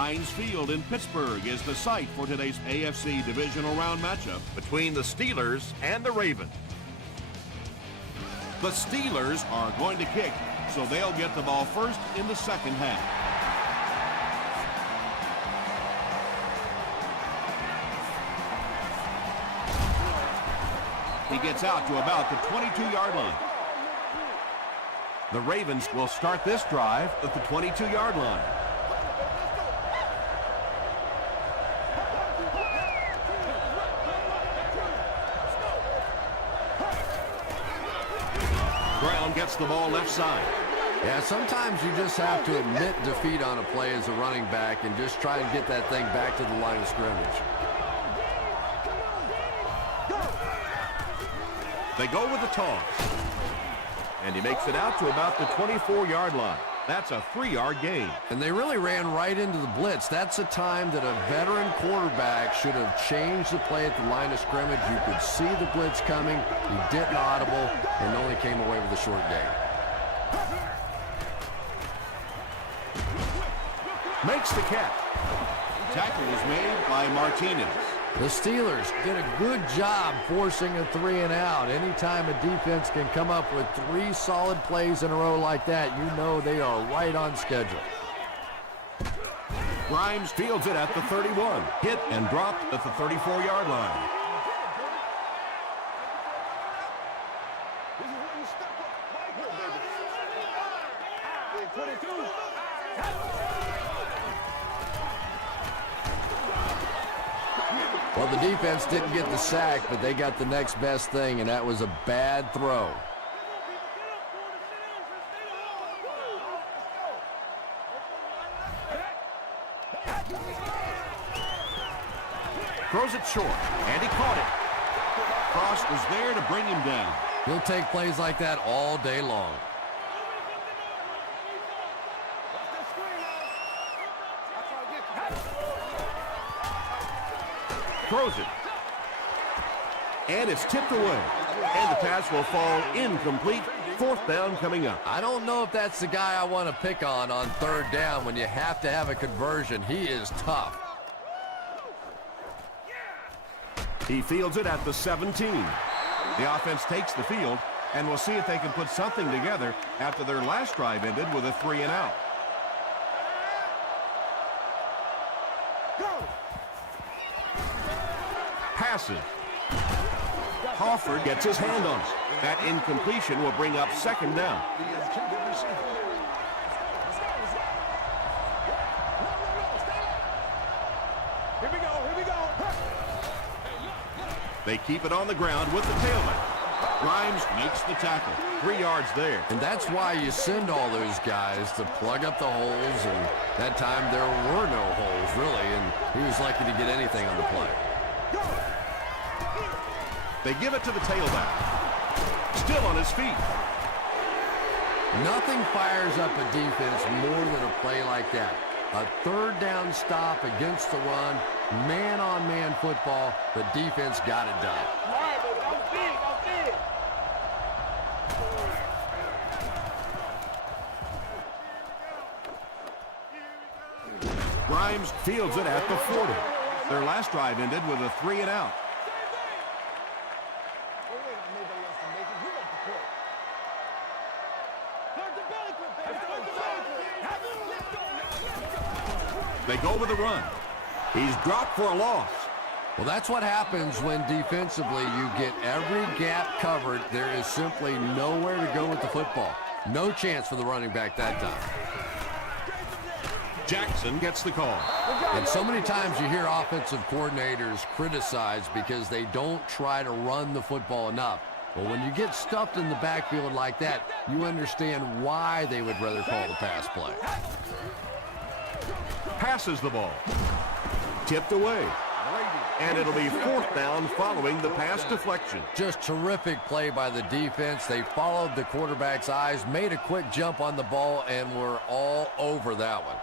Heinz Field in Pittsburgh is the site for today's AFC Divisional Round matchup between the Steelers and the Ravens. The Steelers are going to kick, so they'll get the ball first in the second half. He gets out to about the 22-yard line. The Ravens will start this drive at the 22-yard line. Brown gets the ball left side. Yeah, sometimes you just have to admit defeat on a play as a running back and just try and get that thing back to the line of scrimmage. They go with the toss. And he makes it out to about the 24-yard line. That's a 3-yard gain. And they really ran right into the blitz. That's a time that a veteran quarterback should have changed the play at the line of scrimmage. You could see the blitz coming. He didn't audible and only came away with a short gain. Makes the catch. Tackle is made by Martinez. The Steelers did a good job forcing a 3-and-out. Anytime a defense can come up with 3 solid plays in a row like that, you know they are right on schedule. Grimes fields it at the 31. Hit and dropped at the 34-yard line. Well, the defense didn't get the sack, but they got the next best thing, and that was a bad throw. Throws it short, and he caught it. Cross was there to bring him down. He'll take plays like that all day long. Throws it. And it's tipped away. And the pass will fall incomplete. 4th down coming up. I don't know if that's the guy I want to pick on 3rd down when you have to have a conversion. He is tough. He fields it at the 17. The offense takes the field, and we'll see if they can put something together after their last drive ended with a 3-and-out. Passes. Hofford gets his hand on it. That incompletion will bring up 2nd down. Here we go. They keep it on the ground with the tailback. Grimes makes the tackle. 3 yards there. And that's why you send all those guys to plug up the holes, and that time there were no holes, really, and he was lucky to get anything on the play. They give it to the tailback. Still on his feet. Nothing fires up a defense more than a play like that. A 3rd down stop against the run, man-on-man football. The defense got it done. Grimes fields it at the 40. Their last drive ended with a 3-and-out. They go with a run. He's dropped for a loss. Well, that's what happens when defensively you get every gap covered. There is simply nowhere to go with the football. No chance for the running back that time. Jackson gets the call. And so many times you hear offensive coordinators criticized because they don't try to run the football enough. Well, when you get stuffed in the backfield like that, you understand why they would rather call the pass play. Passes the ball. Tipped away. And it'll be 4th down following the pass deflection. Just terrific play by the defense. They followed the quarterback's eyes, made a quick jump on the ball, and were all over that one.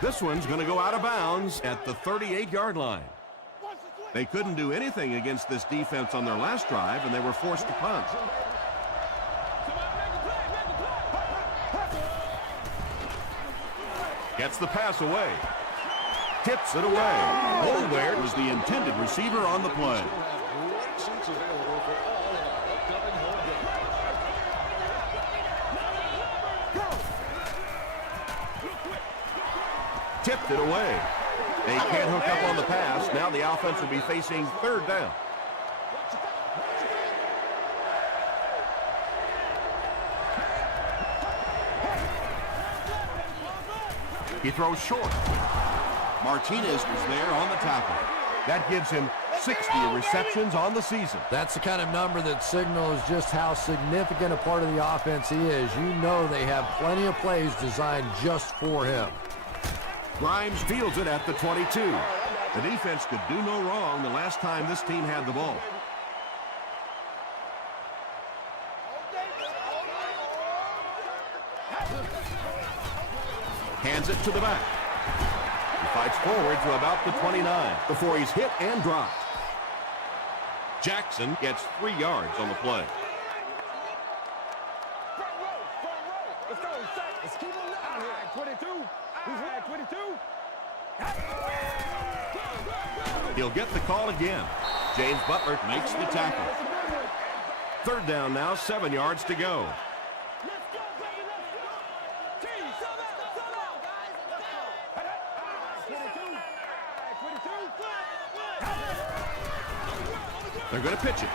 This one's going to go out of bounds at the 38-yard line. They couldn't do anything against this defense on their last drive, and they were forced to punt. Gets the pass away. Tips it away. Oh, there was the intended receiver on the play. Tipped it away. They can't hook up on the pass. Now the offense will be facing third down. He throws short. Martinez was there on the tackle. That gives him 60 receptions on the season. That's the kind of number that signals just how significant a part of the offense he is. You know they have plenty of plays designed just for him. Grimes fields it at the 22. The defense could do no wrong the last time this team had the ball. Hands it to the back. He fights forward to about the 29 before he's hit and dropped. Jackson gets 3 yards on the play. Let's go. Let's keep him down here. 22. Who's at 22? He'll get the call again. James Butler makes the tackle. Third down now, 7 yards to go. Let's go, baby. Let's go. Team, sub out, guys. 22. They're going to pitch it.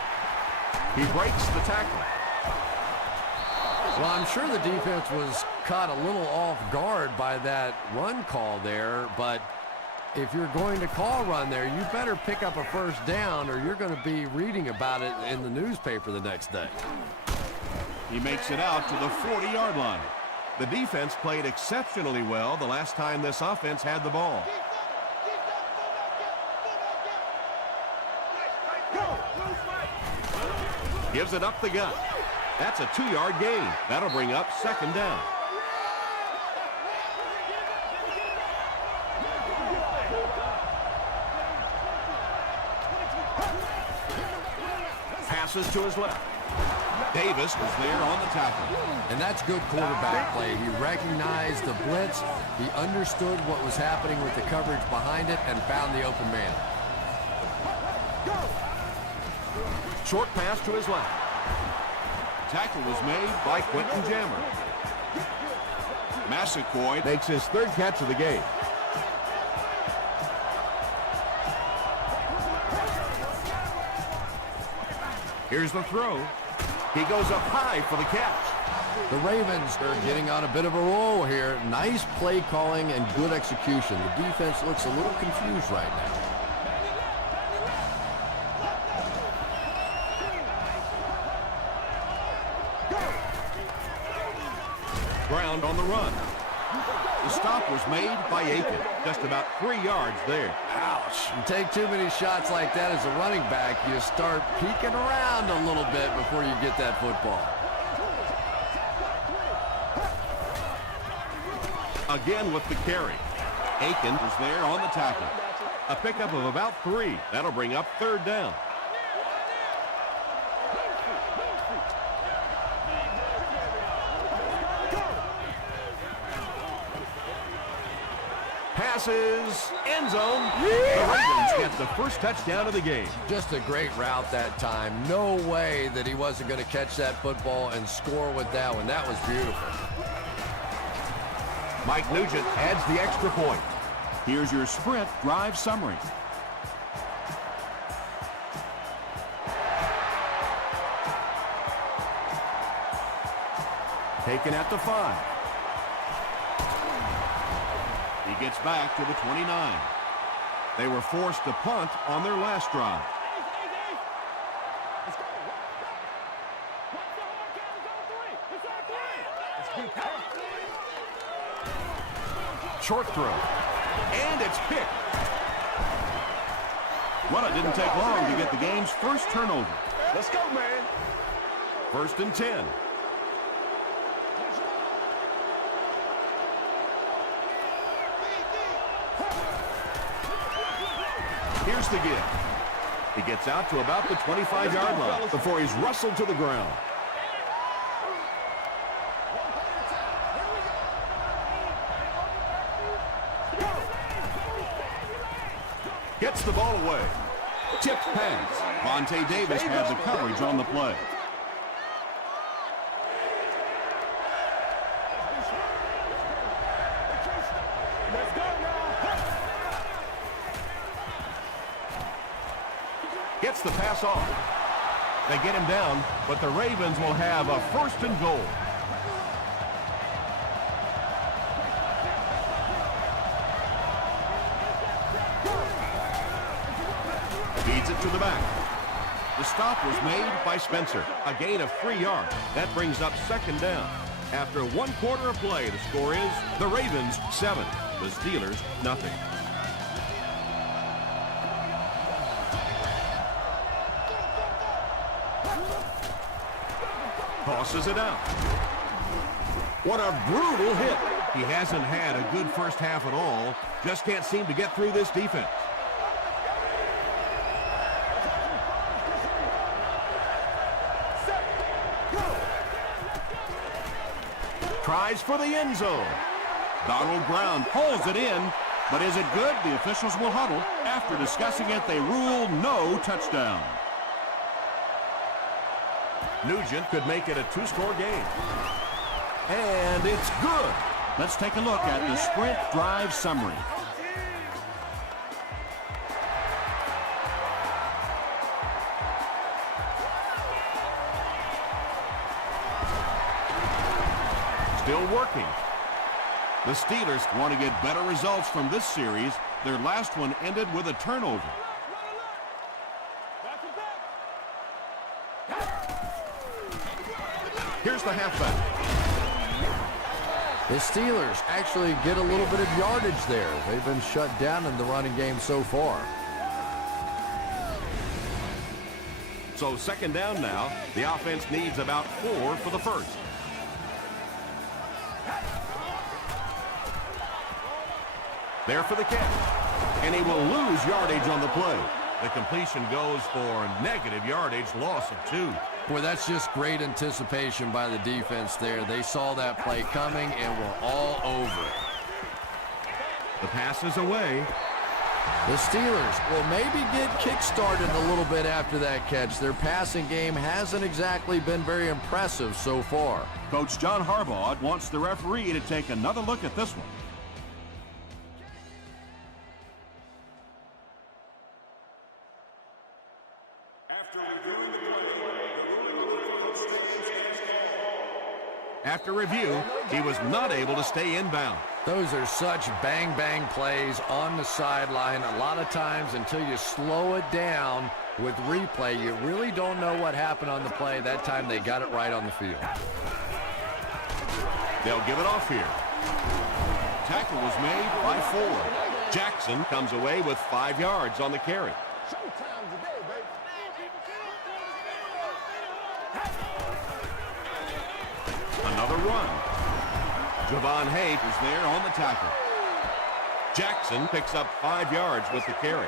He breaks the tackle. Well, I'm sure the defense was caught a little off guard by that run call there, but if you're going to call run there, you better pick up a first down or you're going to be reading about it in the newspaper the next day. He makes it out to the 40-yard line. The defense played exceptionally well the last time this offense had the ball. Gives it up the gut. That's a 2-yard gain. That'll bring up second down. Passes to his left. Davis was there on the tackle. And that's good quarterback play. He recognized the blitz. He understood what was happening with the coverage behind it and found the open man. Short pass to his left. Tackle was made by Quentin Jammer. Massaquoi makes his third catch of the game. Here's the throw. He goes up high for the catch. The Ravens are getting on a bit of a roll here. Nice play calling and good execution. The defense looks a little confused right now. Ground on the run. The stop was made by Aiken. Just about 3 yards there. Ouch. You take too many shots like that as a running back, you start peeking around a little bit before you get that football. Again with the carry. Aiken was there on the tackle. A pickup of about 3. That'll bring up third down. Passes, end zone. The Ravens get the first touchdown of the game. Just a great route that time. No way that he wasn't going to catch that football and score with that one. That was beautiful. Mike Nugent adds the extra point. Here's your sprint drive summary. Taken at the 5. He gets back to the 29. They were forced to punt on their last drive. Short throw. And it's picked. Well, it didn't take long to get the game's first turnover. Let's go, man. First and 10. Here's the give. He gets out to about the 25-yard line before he's wrestled to the ground. Tipped pass. Vontae Davis had the coverage on the play. Let's go now. Gets the pass off. They get him down, but the Ravens will have a 1st and goal. Feeds it to the back. The stop was made by Spencer. A gain of 3 yards. That brings up 2nd down. After 1 quarter of play, the score is the Ravens 7, the Steelers nothing. Tosses it out. What a brutal hit. He hasn't had a good first half at all. Just can't seem to get through this defense. Tries for the end zone. Donald Brown pulls it in, but is it good? The officials will huddle. After discussing it, they rule no touchdown. Nugent could make it a 2-score game. And it's good. Let's take a look at the sprint drive summary. Still working. The Steelers want to get better results from this series. Their last one ended with a turnover. Here's the halfback. The Steelers actually get a little bit of yardage there. They've been shut down in the running game so far. So 2nd down now. The offense needs about 4 for the 1st. There for the catch. And he will lose yardage on the play. The completion goes for negative yardage, loss of 2. Boy, that's just great anticipation by the defense there. They saw that play coming and were all over it. The pass is away. The Steelers will maybe get kick-started a little bit after that catch. Their passing game hasn't exactly been very impressive so far. Coach John Harbaugh wants the referee to take another look at this one. After review, he was not able to stay inbound. Those are such bang-bang plays on the sideline. A lot of times, until you slow it down with replay, you really don't know what happened on the play. That time, they got it right on the field. They'll give it off here. Tackle was made by 4. Jackson comes away with 5 yards on the carry. Another run. Javon Haight is there on the tackle. Jackson picks up 5 yards with the carry.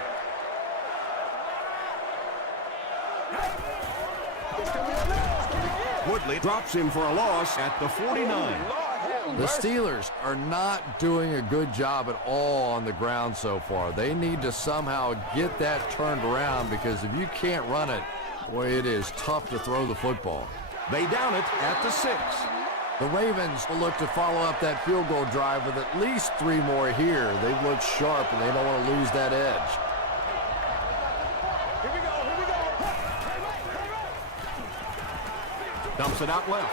Woodley drops him for a loss at the 49. The Steelers are not doing a good job at all on the ground so far. They need to somehow get that turned around, because if you can't run it, boy, it is tough to throw the football. They down it at the 6. The Ravens will look to follow up that field goal drive with at least 3 more here. They've looked sharp, and they don't want to lose that edge. Here we go, here we go. Dumps it out left.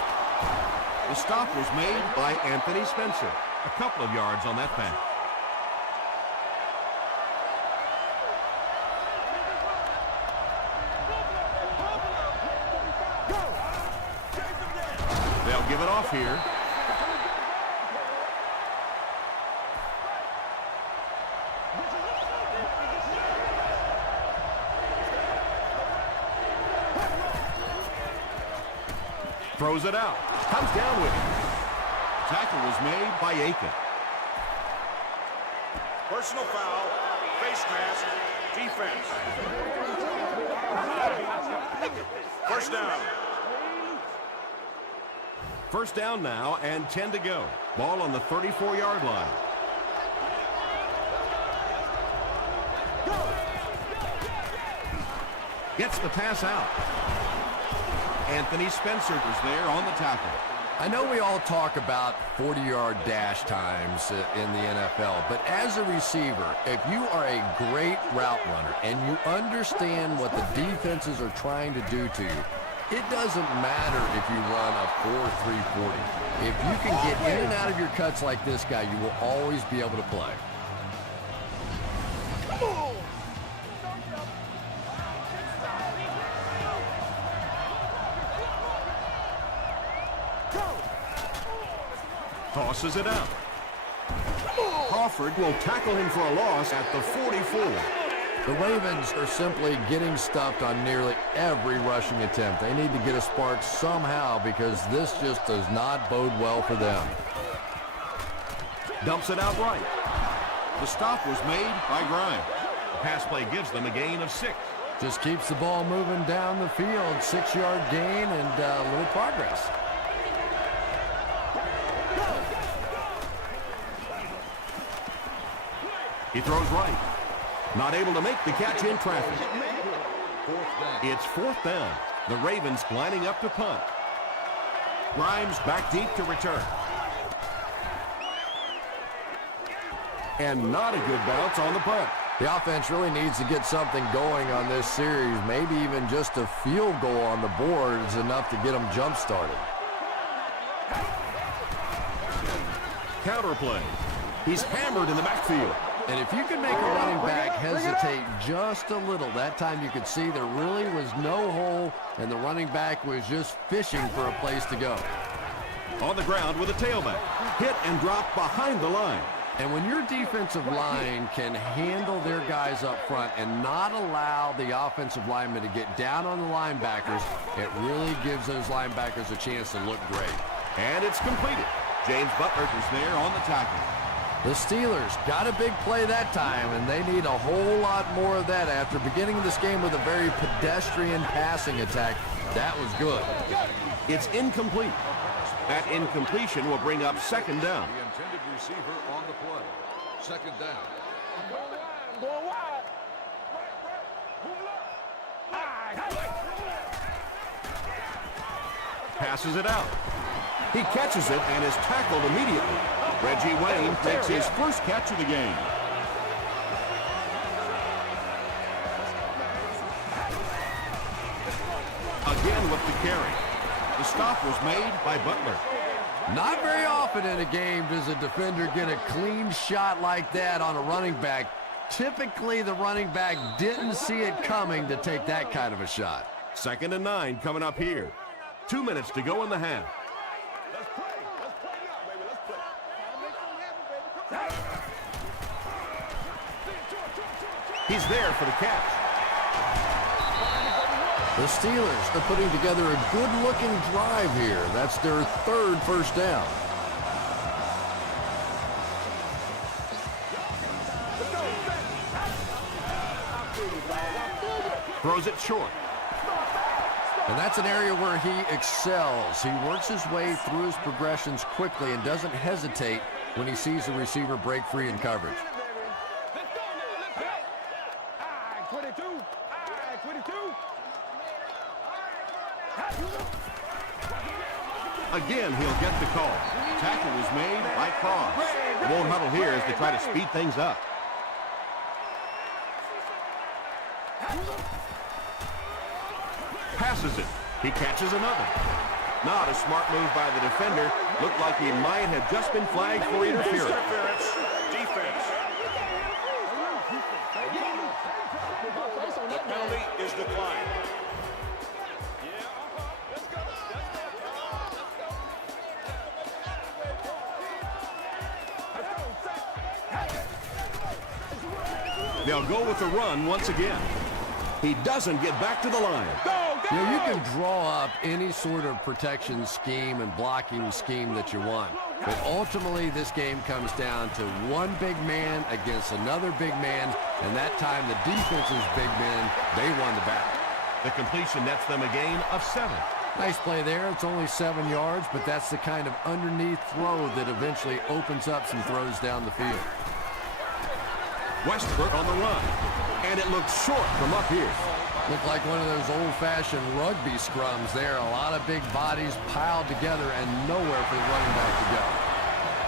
The stop was made by Anthony Spencer. A couple of yards on that pass. They'll give it off here. Throws it out. Comes down with it. Tackle was made by Aiken. Personal foul, face mask, defense. First down. First down now and 10 to go. Ball on the 34-yard line. Gets the pass out. Anthony Spencer is there on the tackle. I know we all talk about 40-yard dash times in the NFL, but as a receiver, if you are a great route runner and you understand what the defenses are trying to do to you, it doesn't matter if you run a 4.340. If you can get in and out of your cuts like this guy, you will always be able to play. Tosses it out. Crawford will tackle him for a loss at the 44. The Ravens are simply getting stuffed on nearly every rushing attempt. They need to get a spark somehow because this just does not bode well for them. Dumps it out right. The stop was made by Grimes. The pass play gives them a gain of 6. Just keeps the ball moving down the field. 6-yard gain and a little progress. He throws right. Not able to make the catch in traffic. It's 4th down. The Ravens lining up to punt. Grimes back deep to return. And not a good bounce on the punt. The offense really needs to get something going on this series. Maybe even just a field goal on the board is enough to get them jump-started. Counter play. He's hammered in the backfield. And if you can make a running back hesitate just a little, that time you could see there really was no hole, and the running back was just fishing for a place to go. On the ground with a tailback. Hit and drop behind the line. And when your defensive line can handle their guys up front and not allow the offensive linemen to get down on the linebackers, it really gives those linebackers a chance to look great. And it's completed. James Butler is there on the tackle. The Steelers got a big play that time, and they need a whole lot more of that after beginning this game with a very pedestrian passing attack. That was good. It's incomplete. That incompletion will bring up 2nd down. The intended receiver on the play. 2nd down. Going wide. Passes it out. He catches it and is tackled immediately. Reggie Wayne makes his first catch of the game. Again with the carry. The stop was made by Butler. Not very often in a game does a defender get a clean shot like that on a running back. Typically, the running back didn't see it coming to take that kind of a shot. 2nd and 9 coming up here. 2 minutes to go in the half. Let's play now, baby. Let's play. He's there for the catch. The Steelers are putting together a good-looking drive here. That's their 3rd first down. Throws it short. And that's an area where he excels. He works his way through his progressions quickly and doesn't hesitate when he sees the receiver break free in coverage. Again, he'll get the call. Tackle was made by Cross. Won't huddle here as they try to speed things up. Passes it. He catches another. Not a smart move by the defender. Looked like he might have just been flagged for interference. Defense. The penalty is declined. They'll go with the run once again. He doesn't get back to the line. You know, you can draw up any sort of protection scheme and blocking scheme that you want. But ultimately, this game comes down to one big man against another big man. And that time, the defense's big men, they won the battle. The completion nets them a gain of 7. Nice play there. It's only 7 yards, but that's the kind of underneath throw that eventually opens up some throws down the field. Westbrook on the run. And it looks short from up here. Looked like one of those old-fashioned rugby scrums there. A lot of big bodies piled together and nowhere for the running back to go.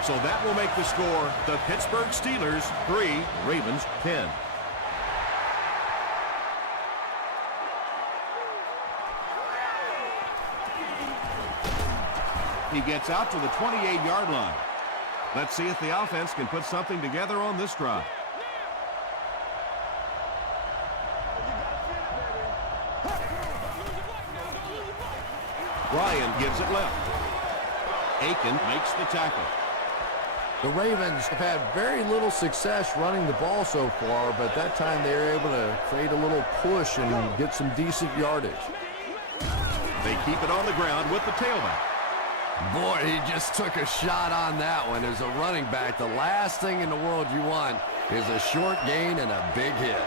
So that will make the score the Pittsburgh Steelers 3, Ravens 10. He gets out to the 28-yard line. Let's see if the offense can put something together on this drive. Ryan gives it left. Aiken makes the tackle. The Ravens have had very little success running the ball so far, but that time they were able to create a little push and get some decent yardage. They keep it on the ground with the tailback. Boy, he just took a shot on that one. As a running back, the last thing in the world you want is a short gain and a big hit.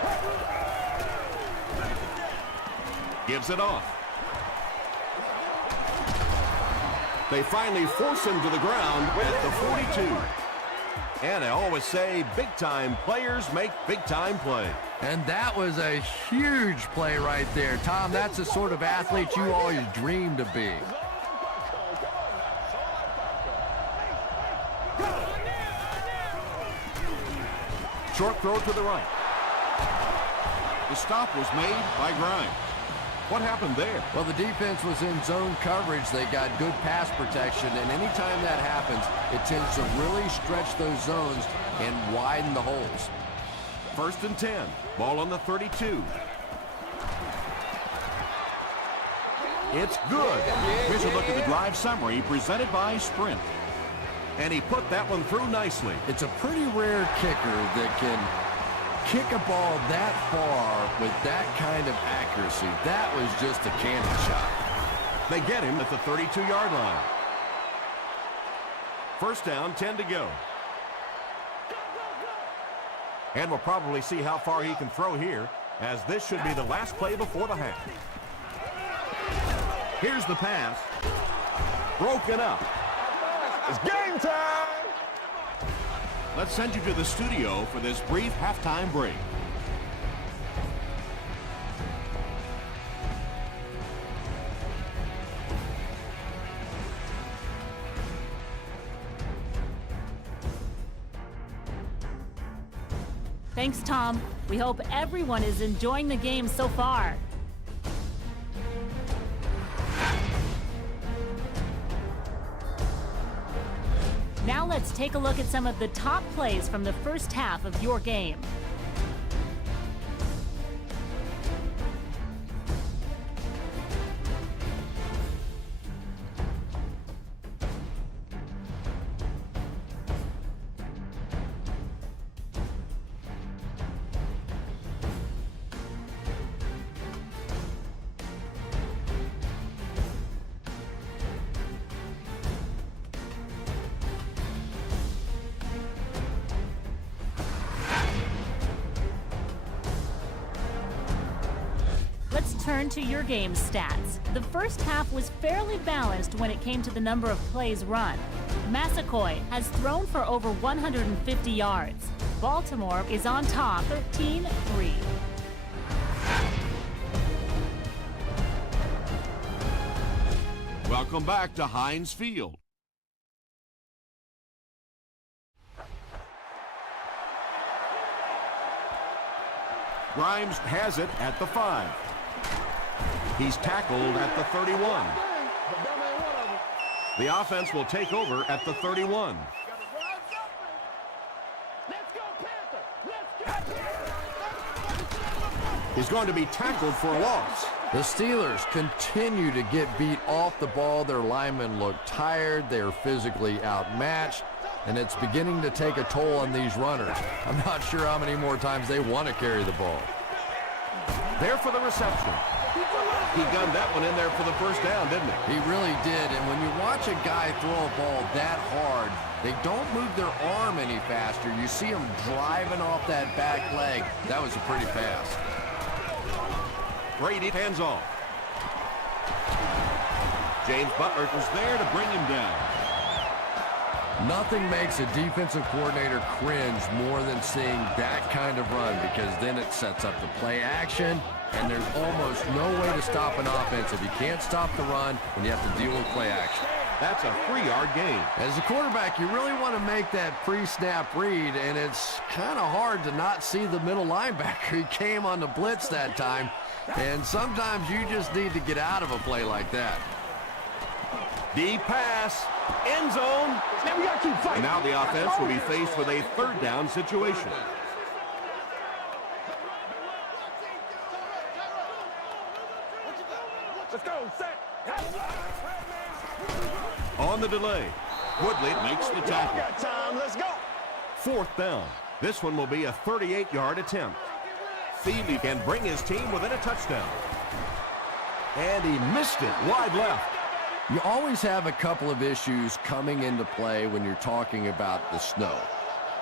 Gives it off. They finally force him to the ground at the 42. And I always say, big-time players make big-time play. And that was a huge play right there. Tom, that's the sort of athlete you always dreamed of being. Short throw to the right. The stop was made by Grimes. What happened there? Well, the defense was in zone coverage. They got good pass protection, and anytime that happens, it tends to really stretch those zones and widen the holes. 1st and 10. Ball on the 32. It's good. Here's a look at the drive summary presented by Sprint. And he put that one through nicely. It's a pretty rare kicker that can kick a ball that far with that kind of accuracy. That was just a cannon shot. They get him at the 32-yard line. 1st down, 10 to go. And we'll probably see how far he can throw here, as this should be the last play before the half. Here's the pass. Broken up. It's game time! Let's send you to the studio for this brief halftime break. Thanks, Tom. We hope everyone is enjoying the game so far. Now let's take a look at some of the top plays from the first half of your game. Turn to your game stats. The first half was fairly balanced when it came to the number of plays run. Massaquoi has thrown for over 150 yards. Baltimore is on top, 13-3. Welcome back to Heinz Field. Grimes has it at the 5. He's tackled at the 31. The offense will take over at the 31. He's going to be tackled for a loss. The Steelers continue to get beat off the ball. Their linemen look tired. They're physically outmatched, and it's beginning to take a toll on these runners. I'm not sure how many more times they want to carry the ball. There for the reception. He gunned that one in there for the first down, didn't he? He really did, and when you watch a guy throw a ball that hard, they don't move their arm any faster. You see him driving off that back leg. That was a pretty pass. Brady hands off. James Butler was there to bring him down. Nothing makes a defensive coordinator cringe more than seeing that kind of run, because then it sets up the play action, and there's almost no way to stop an offense if you can't stop the run and you have to deal with play action. That's a 3-yard gain. As a quarterback, you really want to make that pre-snap read, and it's kind of hard to not see the middle linebacker. He came on the blitz that time, and sometimes you just need to get out of a play like that. Deep pass, end zone. Man, we got to keep fighting. And now the offense will be faced with a third down situation. Let's go, set. On the delay, Woodley makes the tackle. Got time, let's go. 4th down. This one will be a 38-yard attempt. Thiele can bring his team within a touchdown. And he missed it wide left. You always have a couple of issues coming into play when you're talking about the snow.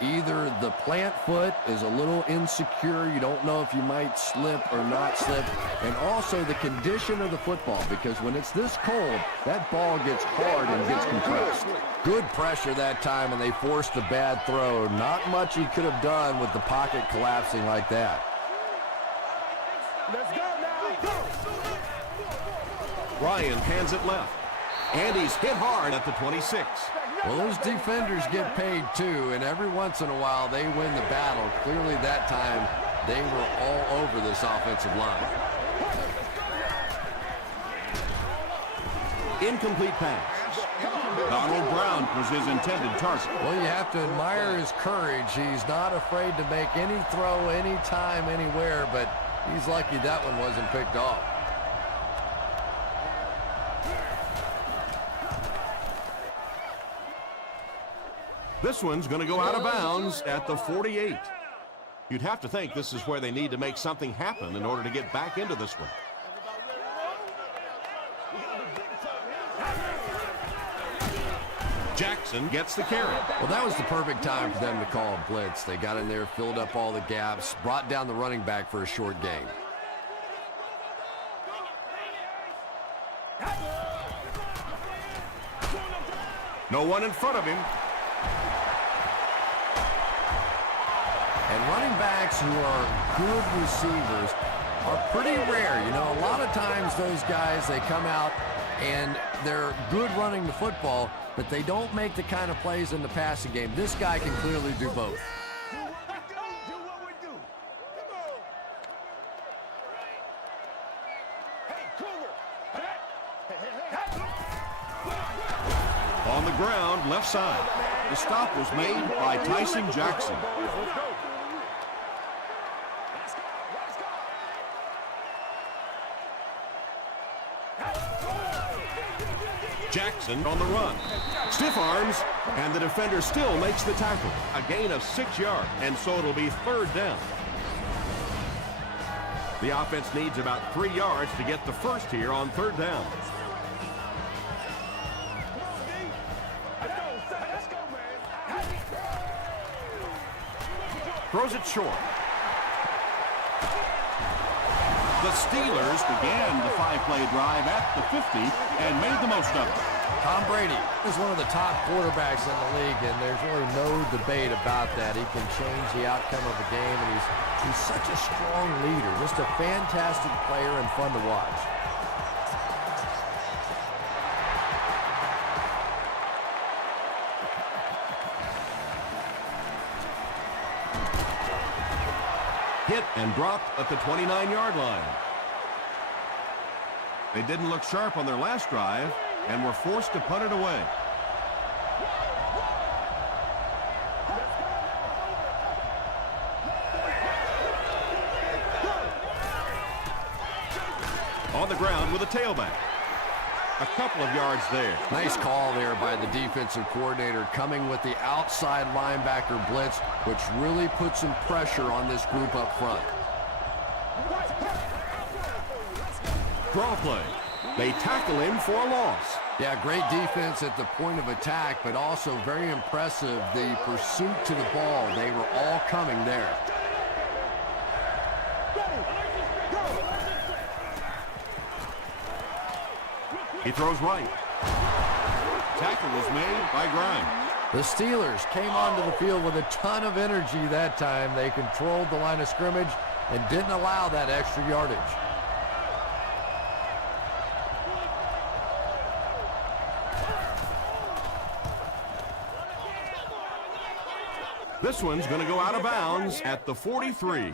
Either the plant foot is a little insecure, you don't know if you might slip or not slip, and also the condition of the football, because when it's this cold, that ball gets hard and gets compressed. Good pressure that time, and they forced a bad throw. Not much he could have done with the pocket collapsing like that. Let's go now. Go. Ryan hands it left. And he's hit hard at the 26. Well, those defenders get paid too, and every once in a while they win the battle. Clearly that time they were all over this offensive line. Incomplete pass. Donald Brown was his intended target. Well, you have to admire his courage. He's not afraid to make any throw, anytime, anywhere, but he's lucky that one wasn't picked off. This one's going to go out of bounds at the 48. You'd have to think this is where they need to make something happen in order to get back into this one. Jackson gets the carry. Well, that was the perfect time for them to call a blitz. They got in there, filled up all the gaps, brought down the running back for a short gain. No one in front of him. And running backs who are good receivers are pretty rare. You know, a lot of times those guys, they come out and they're good running the football, but they don't make the kind of plays in the passing game. This guy can clearly do both. On the ground, left side. The stop was made by Tyson Jackson. Jackson on the run. Stiff arms, and the defender still makes the tackle. A gain of 6 yards, and so it'll be 3rd down. The offense needs about 3 yards to get the first here on 3rd down. Throws it short. The Steelers began the 5-play drive at the 50 and made the most of it. Tom Brady is one of the top quarterbacks in the league, and there's really no debate about that. He can change the outcome of a game, and he's such a strong leader. Just a fantastic player and fun to watch. Hit and dropped at the 29-yard line. They didn't look sharp on their last drive and were forced to punt it away. On the ground with a tailback. A couple of yards there. Nice call there by the defensive coordinator, coming with the outside linebacker blitz, which really put some pressure on this group up front. Draw play. They tackle him for a loss. Yeah, great defense at the point of attack, but also very impressive, the pursuit to the ball. They were all coming there. He throws right. Tackle was made by Grimes. The Steelers came onto the field with a ton of energy that time. They controlled the line of scrimmage and didn't allow that extra yardage. This one's going to go out of bounds at the 43.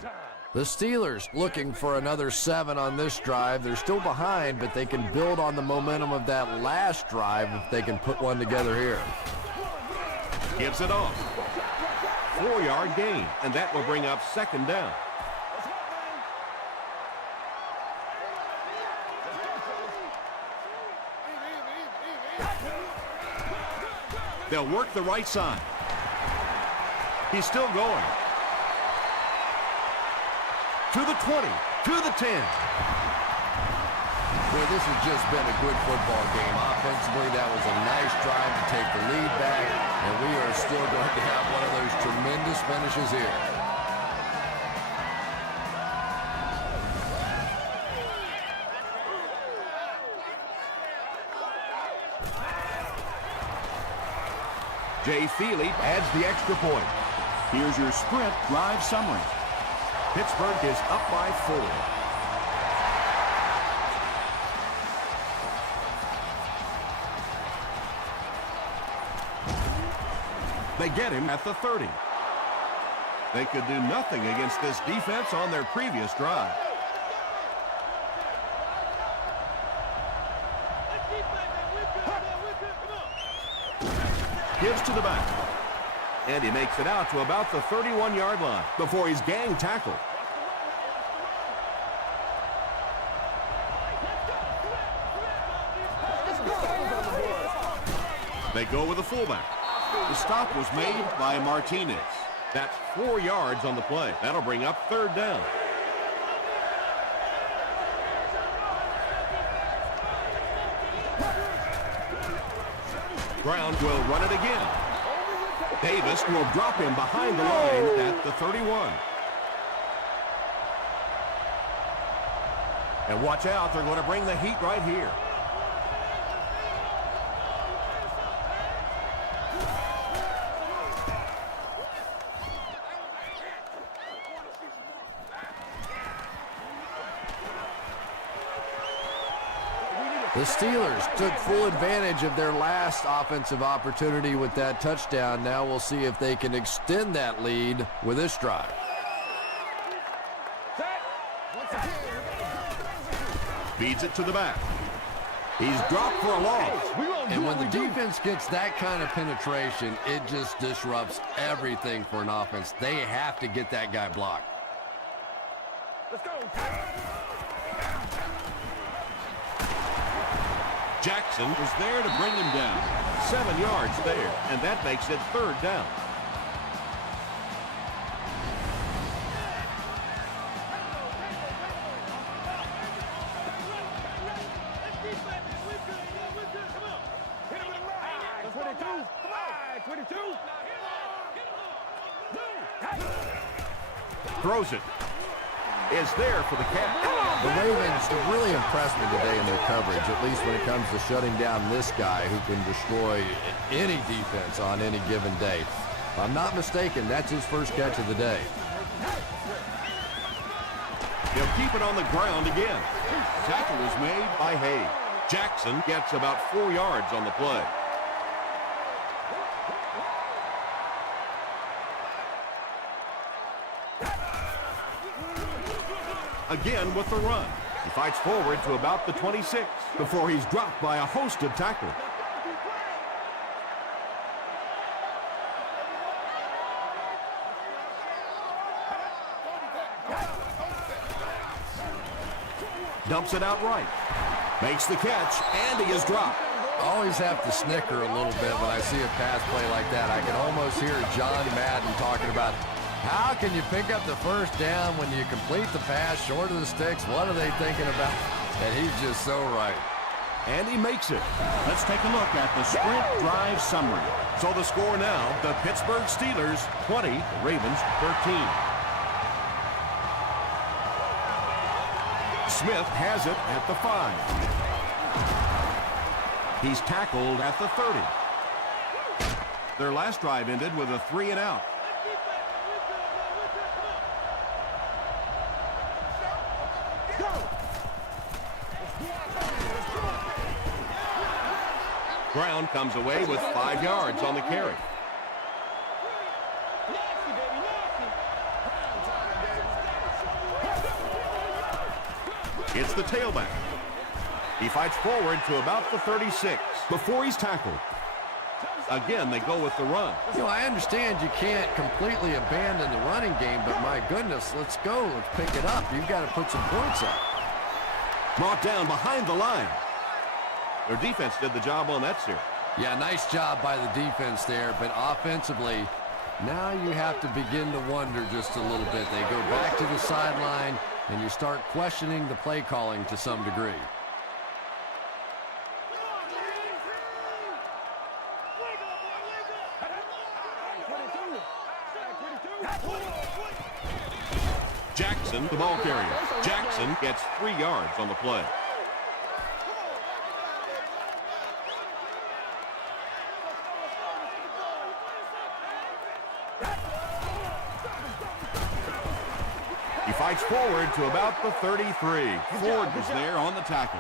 The Steelers looking for another 7 on this drive. They're still behind, but they can build on the momentum of that last drive if they can put one together here. Gives it off. 4-yard gain, and that will bring up second down. They'll work the right side. He's still going. To the 20, to the 10. Boy, this has just been a good football game. Offensively, that was a nice drive to take the lead back, and we are still going to have one of those tremendous finishes here. Jay Feely adds the extra point. Here's your sprint drive summary. Pittsburgh is up by 4. They get him at the 30. They could do nothing against this defense on their previous drive. Gives to the back. And he makes it out to about the 31-yard line before he's gang tackled. They go with a fullback. The stop was made by Martinez. That's 4 yards on the play. That'll bring up third down. Brown will run it again. Davis will drop him behind the line at the 31. And watch out, they're going to bring the heat right here. The Steelers took full advantage of their last offensive opportunity with that touchdown. Now we'll see if they can extend that lead with this drive. Feeds it to the back. He's dropped for a loss. And when the defense gets that kind of penetration, it just disrupts everything for an offense. They have to get that guy blocked. Let's go. Jackson was there to bring him down. 7 yards there, and that makes it third down. Throws it. Is there for the catch. The Ravens have really impressed me today in their coverage, at least when it comes to shutting down this guy who can destroy any defense on any given day. If I'm not mistaken, that's his first catch of the day. He'll keep it on the ground again. Tackle is made by Hayes. Jackson gets about 4 yards on the play. Again with the run. He fights forward to about the 26 before he's dropped by a host of tacklers. Dumps it out right. Makes the catch, and he is dropped. I always have to snicker a little bit when I see a pass play like that. I can almost hear John Madden talking about how can you pick up the first down when you complete the pass short of the sticks? What are they thinking about? And he's just so right. And he makes it. Let's take a look at the sprint drive summary. So the score now, the Pittsburgh Steelers 20, the Ravens 13. Smith has it at the 5. He's tackled at the 30. Their last drive ended with a 3-and-out. Brown comes away with 5 yards on the carry. the tailback. He fights forward to about the 36 before he's tackled. Again, they go with the run. You know, I understand you can't completely abandon the running game, but my goodness, let's go. Let's pick it up. You've got to put some points up. Brought down behind the line. Their defense did the job on that series. Yeah, nice job by the defense there, but offensively, now you have to begin to wonder just a little bit. They go back to the sideline, and you start questioning the play calling to some degree. Jackson, the ball carrier. Jackson gets 3 yards on the play. He fights forward to about the 33. Ford was there on the tackle.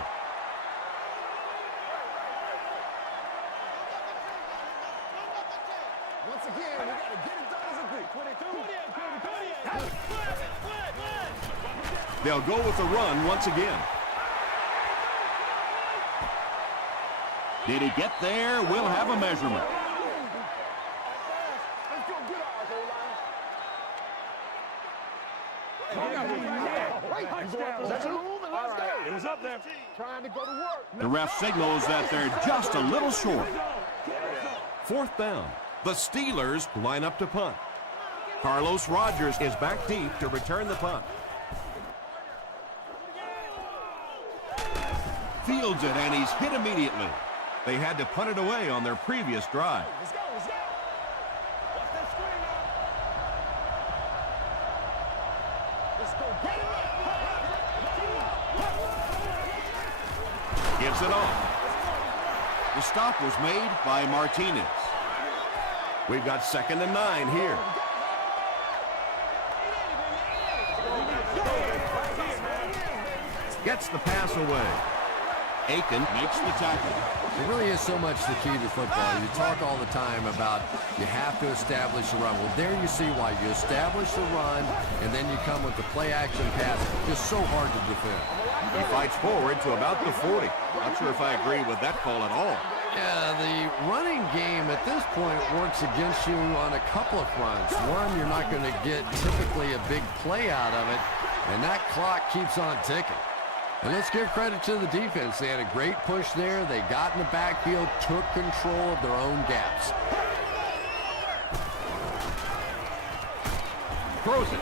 Once again, we got to get it done as a group. 22. They'll go with the run once again. Did he get there? We'll have a measurement. Let's go get our O-line. All right, it was up there. Trying to go to work. The ref signals that they're just a little short. 4th down. The Steelers line up to punt. Carlos Rogers is back deep to return the punt. Fields it, and he's hit immediately. They had to punt it away on their previous drive. Let's go, let's go. Watch that screen now. Let's go get it. Gives it off. The stop was made by Martinez. We've got 2nd and 9 here. Gets the pass away. Aiken makes the tackle. It really is so much the key to football. You talk all the time about you have to establish a run. Well, there you see why. You establish the run, and then you come with the play-action pass. Just so hard to defend. He fights forward to about the 40. Not sure if I agree with that call at all. Yeah, the running game at this point works against you on a couple of fronts. One, you're not going to get typically a big play out of it, and that clock keeps on ticking. And let's give credit to the defense. They had a great push there. They got in the backfield, took control of their own gaps. Throws it.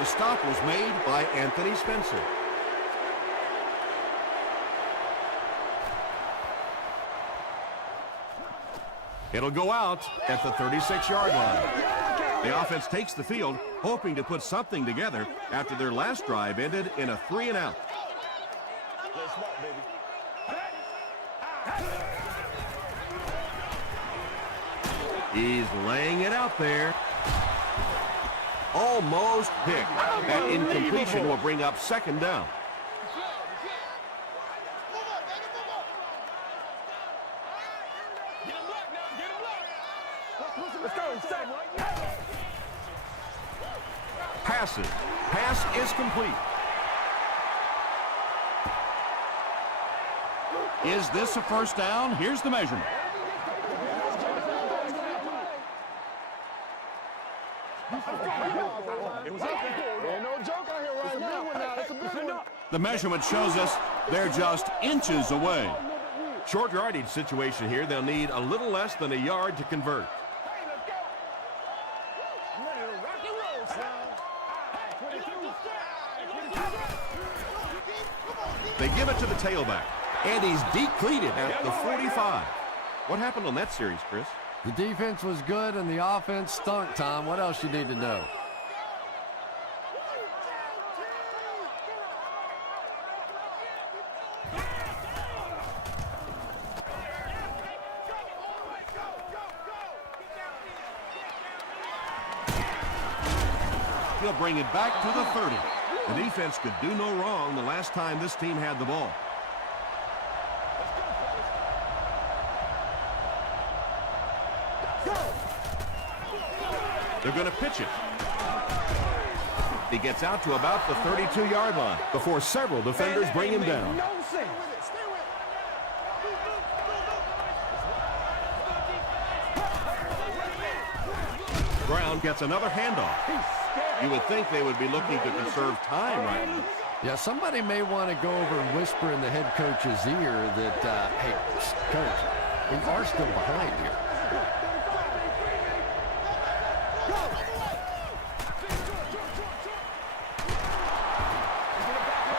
The stop was made by Anthony Spencer. It'll go out at the 36-yard line. The offense takes the field, hoping to put something together after their last drive ended in a 3-and-out. He's laying it out there. Almost picked. That incompletion will bring up 2nd down. Let's go. Passes. Pass is complete. Is this a 1st down? Here's the measurement. It was up there. Ain't no joke out here right now. It's a big one. The measurement shows us they're just inches away. Short yardage situation here. They'll need a little less than a yard to convert. Hey, let's go. I'm ready to rock and roll, son. They give it to the tailback, and he's decleated at the 45. What happened on that series, Chris? The defense was good, and the offense stunk, Tom. What else you need to know? He'll bring it back to the 30. The defense could do no wrong the last time this team had the ball. They're going to pitch it. He gets out to about the 32-yard line before several defenders bring him down. No sense. Brown gets another handoff. You would think they would be looking to conserve time right now. Yeah, somebody may want to go over and whisper in the head coach's ear that, hey, coach, we are still behind here.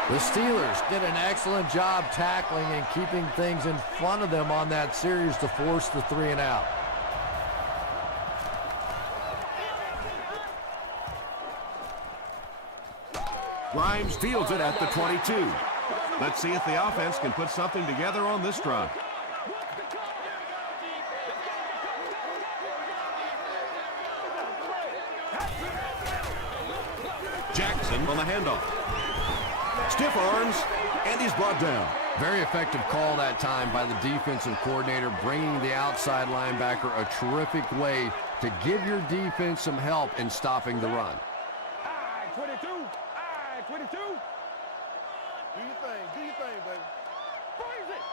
The Steelers did an excellent job tackling and keeping things in front of them on that series to force the 3 and out. Grimes fields it at the 22. Let's see if the offense can put something together on this drive. Jackson on the handoff. Stiff arms, and he's brought down. Very effective call that time by the defensive coordinator, bringing the outside linebacker a terrific way to give your defense some help in stopping the run. 22. 22. Do your thing, baby. Freeze it.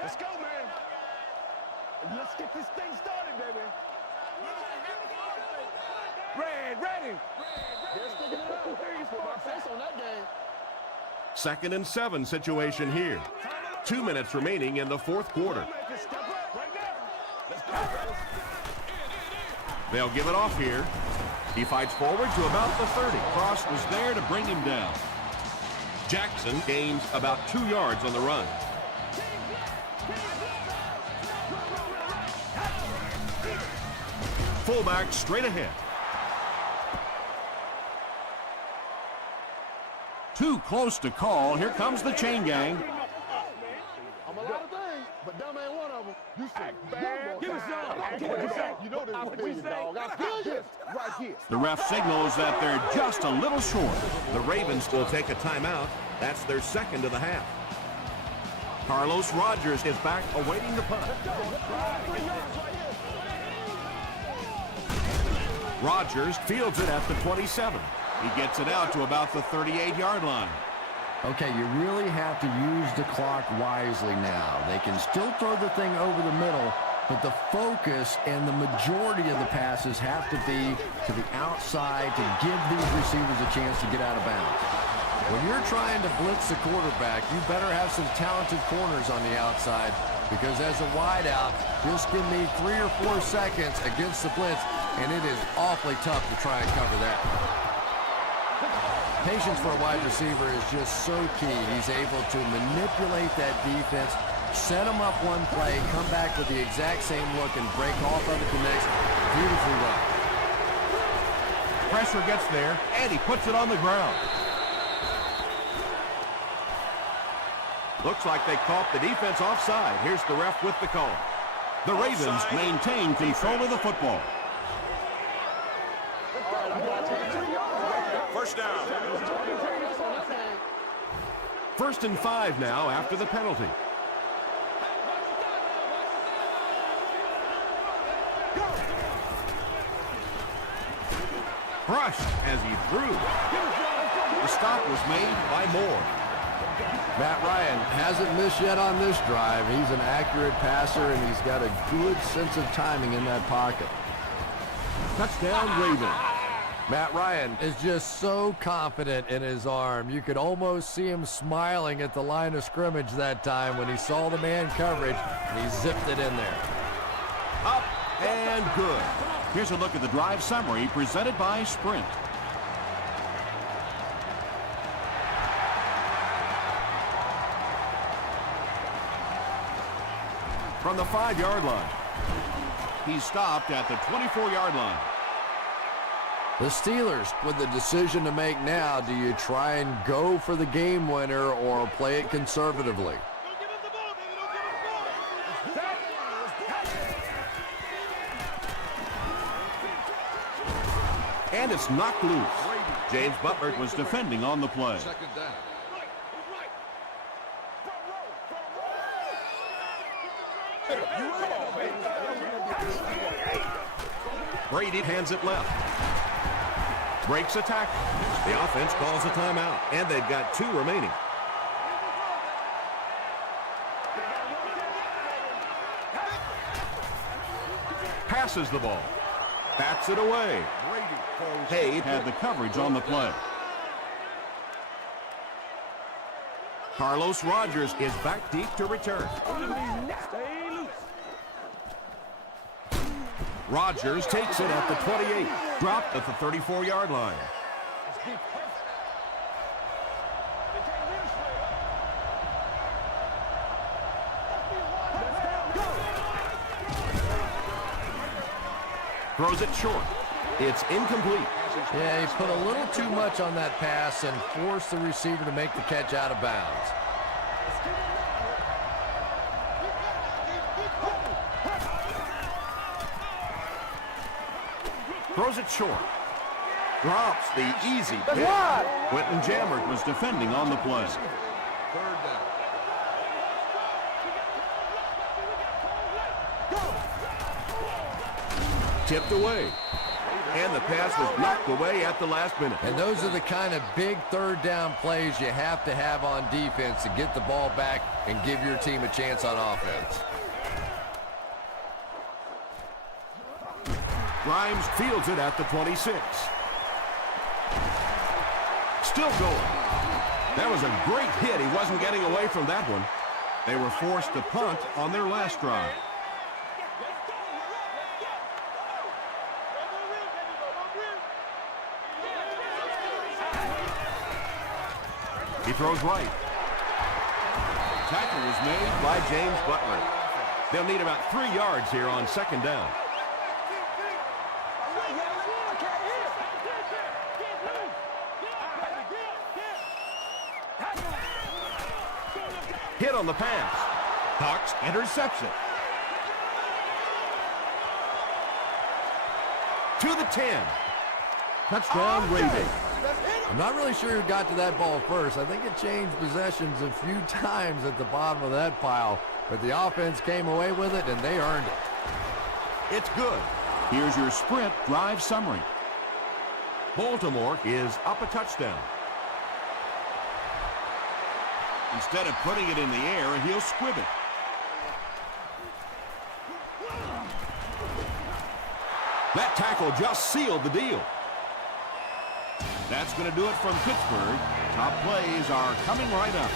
Let's go, man. Let's get this thing started, baby. Ready. They're sticking it out. Put my face on that game. 2nd and 7 situation here. 2 minutes remaining in the 4th quarter. They'll give it off here. He fights forward to about the 30. Cross was there to bring him down. Jackson gains about 2 yards on the run. Fullback straight ahead. Too close to call. Here comes the chain gang. I'm a lot of things, but dumb ain't one of them. You say, give us some. You know this is dog. I feel this right here. The ref signals that they're just a little short. The Ravens will take a timeout. That's their 2nd of the half. Carlos Rogers is back awaiting the punt. Rogers fields it at the 27. He gets it out to about the 38-yard line. Okay, you really have to use the clock wisely now. They can still throw the thing over the middle, but the focus and the majority of the passes have to be to the outside to give these receivers a chance to get out of bounds. When you're trying to blitz the quarterback, you better have some talented corners on the outside, because as a wideout, just give me 3 or 4 seconds against the blitz, and it is awfully tough to try and cover that. Patience for a wide receiver is just so key. He's able to manipulate that defense, set them up one play, come back with the exact same look, and break off of it the next. Beautifully done. Pressure gets there, and he puts it on the ground. Looks like they caught the defense offside. Here's the ref with the call. The Ravens maintain control of the football. First down. 1st and 5 now after the penalty. Crushed as he threw. The stop was made by Moore. Matt Ryan hasn't missed yet on this drive. He's an accurate passer, and he's got a good sense of timing in that pocket. Touchdown, Ravens. Matt Ryan is just so confident in his arm. You could almost see him smiling at the line of scrimmage that time when he saw the man coverage, and he zipped it in there. Up and good. Here's a look at the drive summary presented by Sprint. From the 5-yard line. He stopped at the 24-yard line. The Steelers with the decision to make now. Do you try and go for the game winner or play it conservatively? And it's knocked loose. James Butler was defending on the play. 2nd down. Brady hands it left. Breaks a tackle. The offense calls a timeout, and they've got 2 remaining. Passes the ball. Bats it away. Hay had the coverage on the play. Carlos Rogers is back deep to return. Rogers takes it at the 28. Dropped at the 34-yard line. Throws it short. It's incomplete. Yeah, he put a little too much on that pass and forced the receiver to make the catch out of bounds. Throws it short. Drops the easy pick. Quentin Jammert was defending on the play. 3rd down. Tipped away. And the pass was knocked away at the last minute. And those are the kind of big 3rd down plays you have to have on defense to get the ball back and give your team a chance on offense. Grimes fields it at the 26. Still going. That was a great hit. He wasn't getting away from that one. They were forced to punt on their last drive. He throws right. Tackle was made by James Butler. They'll need about 3 yards here on 2nd down. Hit on the pass. Cox interception. To the 10. Touchdown Ravens. I'm not really sure who got to that ball first. I think it changed possessions a few times at the bottom of that pile, but the offense came away with it, and they earned it. It's good. Here's your sprint drive summary. Baltimore is up a touchdown. Instead of putting it in the air, he'll squib it. That tackle just sealed the deal. That's going to do it from Pittsburgh. Top plays are coming right up.